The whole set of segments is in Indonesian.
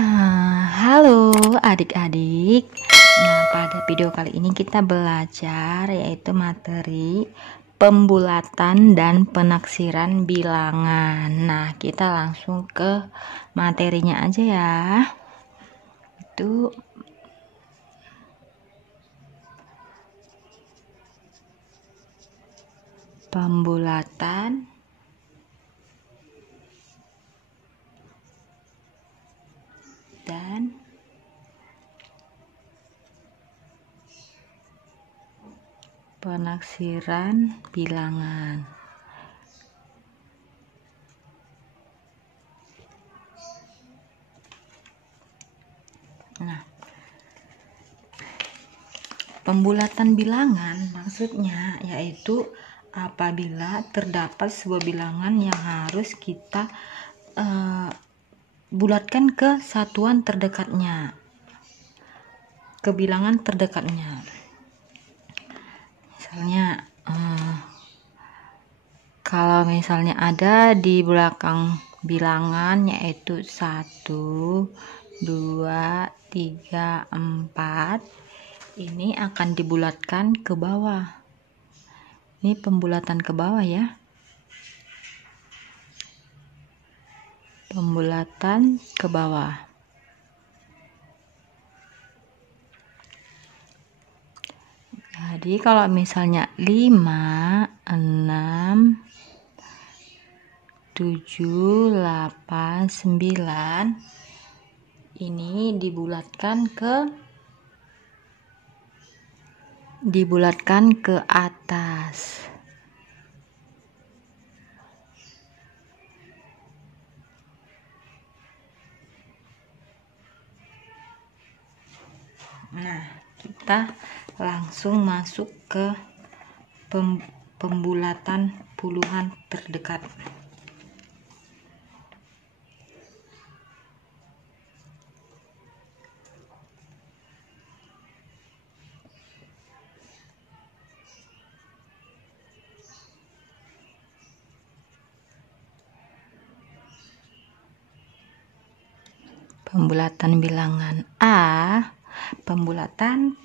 Halo adik-adik. Nah, pada video kali ini kita belajar yaitu materi pembulatan dan penaksiran bilangan. Nah, kita langsung ke materinya aja ya. Itu pembulatan dan penaksiran bilangan. Nah, pembulatan bilangan maksudnya yaitu apabila terdapat sebuah bilangan yang harus kita bulatkan ke satuan terdekatnya, ke bilangan terdekatnya. Misalnya kalau misalnya ada di belakang bilangan yaitu 1, 2, 3, 4, ini akan dibulatkan ke bawah. Ini pembulatan ke bawah ya. Pembulatan ke bawah. Jadi kalau misalnya 5, 6, 7, 8, 9 ini dibulatkan ke atas. Nah, kita langsung masuk ke pembulatan puluhan terdekat. Pembulatan bilangan A, pembulatan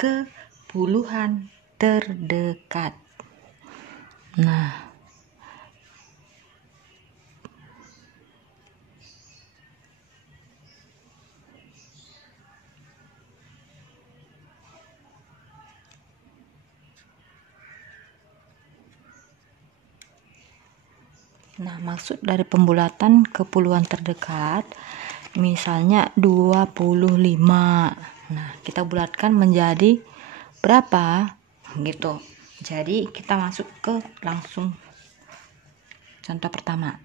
ke puluhan terdekat. Nah, maksud dari pembulatan ke puluhan terdekat, misalnya 25. Nah, kita bulatkan menjadi berapa? Gitu. Jadi, kita masuk ke langsung contoh pertama.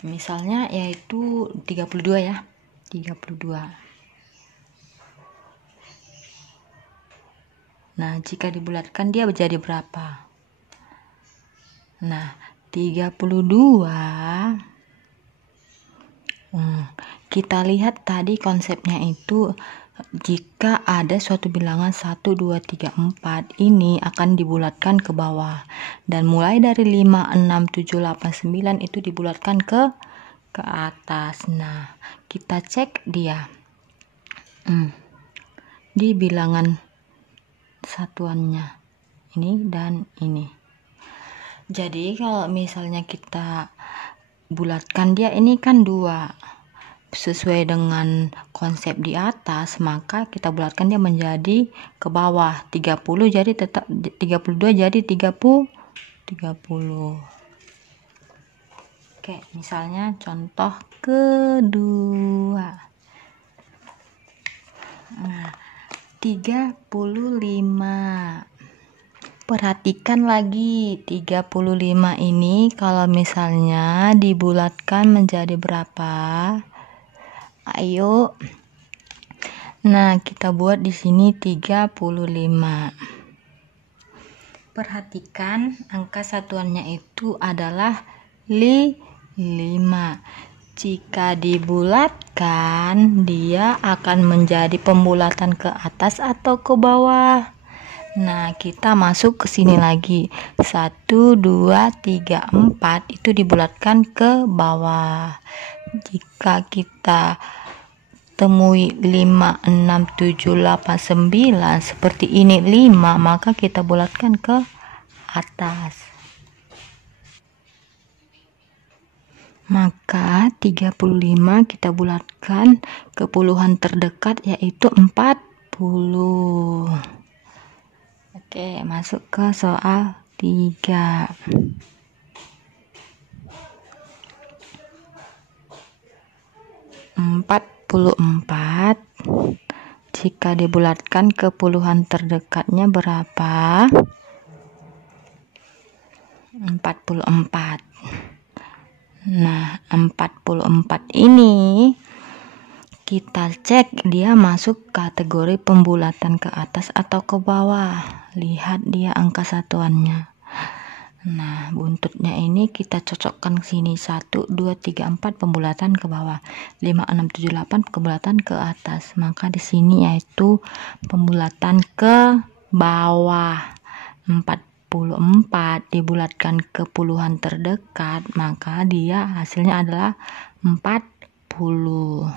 Misalnya yaitu 32 ya. 32. Nah, jika dibulatkan dia menjadi berapa? Nah, 32. Kita lihat tadi konsepnya itu jika ada suatu bilangan 1, 2, 3, 4 ini akan dibulatkan ke bawah. Dan mulai dari 5, 6, 7, 8, 9 itu dibulatkan ke atas. Nah, kita cek dia. Di bilangan satuannya ini dan ini. Jadi kalau misalnya kita bulatkan dia ini kan 2 sesuai dengan konsep di atas, maka kita bulatkan dia menjadi ke bawah 30 jadi tetap 32 jadi 30. Oke, misalnya contoh kedua. Nah, 35. Perhatikan lagi 35 ini kalau misalnya dibulatkan menjadi berapa? Ayo. Nah, kita buat di sini 35. Perhatikan angka satuannya itu adalah 5. Jika dibulatkan, dia akan menjadi pembulatan ke atas atau ke bawah. Nah, kita masuk ke sini lagi. 1, 2, 3, 4 itu dibulatkan ke bawah. Jika kita temui 5, 6, 7, 8, 9 seperti ini 5, maka kita bulatkan ke atas. Maka 35 kita bulatkan ke puluhan terdekat, yaitu 40. Oke, masuk ke soal 3. Empat puluh empat jika dibulatkan ke puluhan terdekatnya berapa? 44. Nah, 44 ini kita cek dia masuk kategori pembulatan ke atas atau ke bawah. Lihat dia angka satuannya. Nah, buntutnya ini kita cocokkan ke sini. 1, 2, 3, 4 pembulatan ke bawah. 5, 6, 7, 8 pembulatan ke atas. Maka di sini yaitu pembulatan ke bawah. 44 dibulatkan ke puluhan terdekat, maka dia hasilnya adalah 40.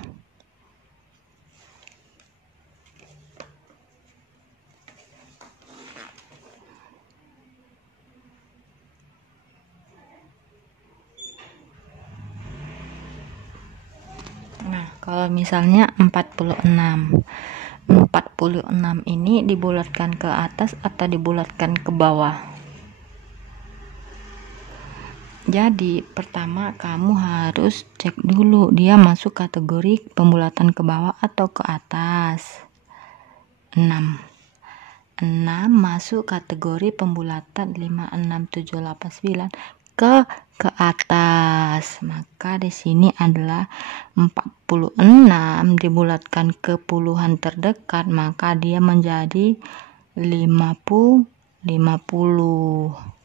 Nah, kalau misalnya 46 ini dibulatkan ke atas atau dibulatkan ke bawah? Jadi pertama kamu harus cek dulu dia masuk kategori pembulatan ke bawah atau ke atas. 6 masuk kategori pembulatan. 5, 6, 7, 8, 9 ke atas. Maka di sini adalah 46 dibulatkan ke puluhan terdekat, maka dia menjadi 50.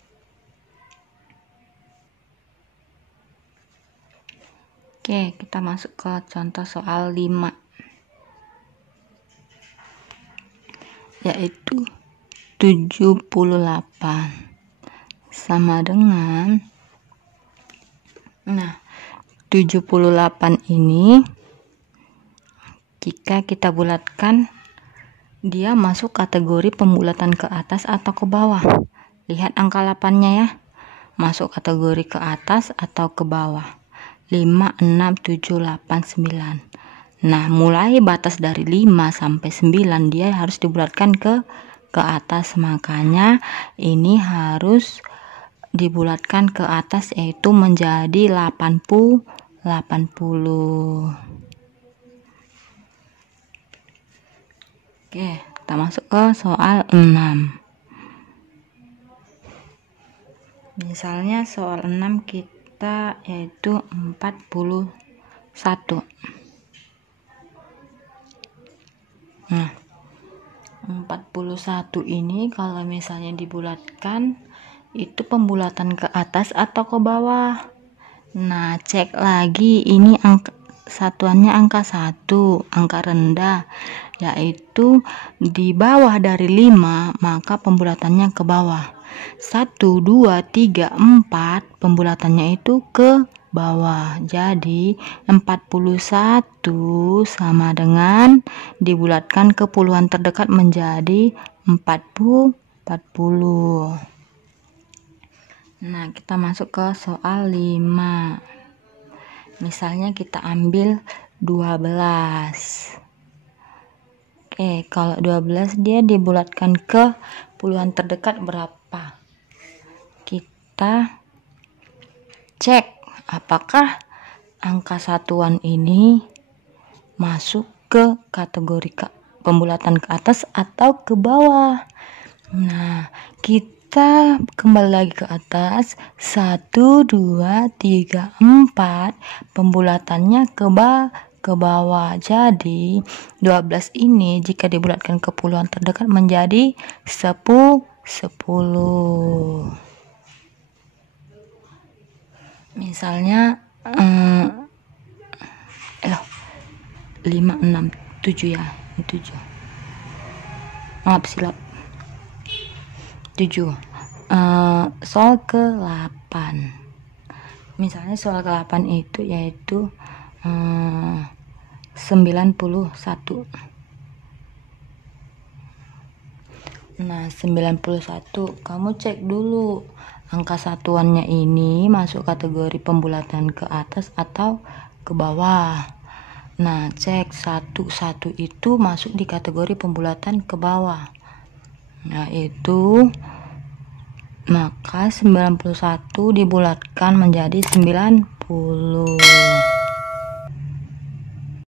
Oke, kita masuk ke contoh soal 5, yaitu 78 sama dengan, nah 78 ini jika kita bulatkan dia masuk kategori pembulatan ke atas atau ke bawah. Lihat angka 8-nya ya, masuk kategori ke atas atau ke bawah. 5, 6, 7, 8, 9. Nah, mulai batas dari 5 sampai 9 dia harus dibulatkan ke atas. Makanya ini harus dibulatkan ke atas, yaitu menjadi 80. Oke, kita masuk ke soal 6. Misalnya soal 6 kita yaitu 41. Nah, 41 ini kalau misalnya dibulatkan itu pembulatan ke atas atau ke bawah. Nah, cek lagi ini angka satuannya angka 1, angka rendah, yaitu di bawah dari 5, maka pembulatannya ke bawah. 1, 2, 3, 4 pembulatannya itu ke bawah. Jadi 41 sama dengan dibulatkan ke puluhan terdekat menjadi 40. Nah, kita masuk ke soal 5. Misalnya kita ambil 12. Oke, kalau 12 dia dibulatkan ke puluhan terdekat berapa? Kita cek apakah angka satuan ini masuk ke kategori pembulatan ke atas atau ke bawah. Nah, kita kembali lagi ke atas. 1, 2, 3, 4 pembulatannya ke bawah. Jadi 12 ini jika dibulatkan ke puluhan terdekat menjadi 10. Misalnya 5, 6, 7 ya, 7. Maaf, silap. 7. Soal ke-8. Misalnya soal ke-8 itu yaitu 91. Nah, 91 kamu cek dulu angka satuannya ini masuk kategori pembulatan ke atas atau ke bawah. Nah, cek 1 itu masuk di kategori pembulatan ke bawah. Nah, itu maka 91 dibulatkan menjadi 90.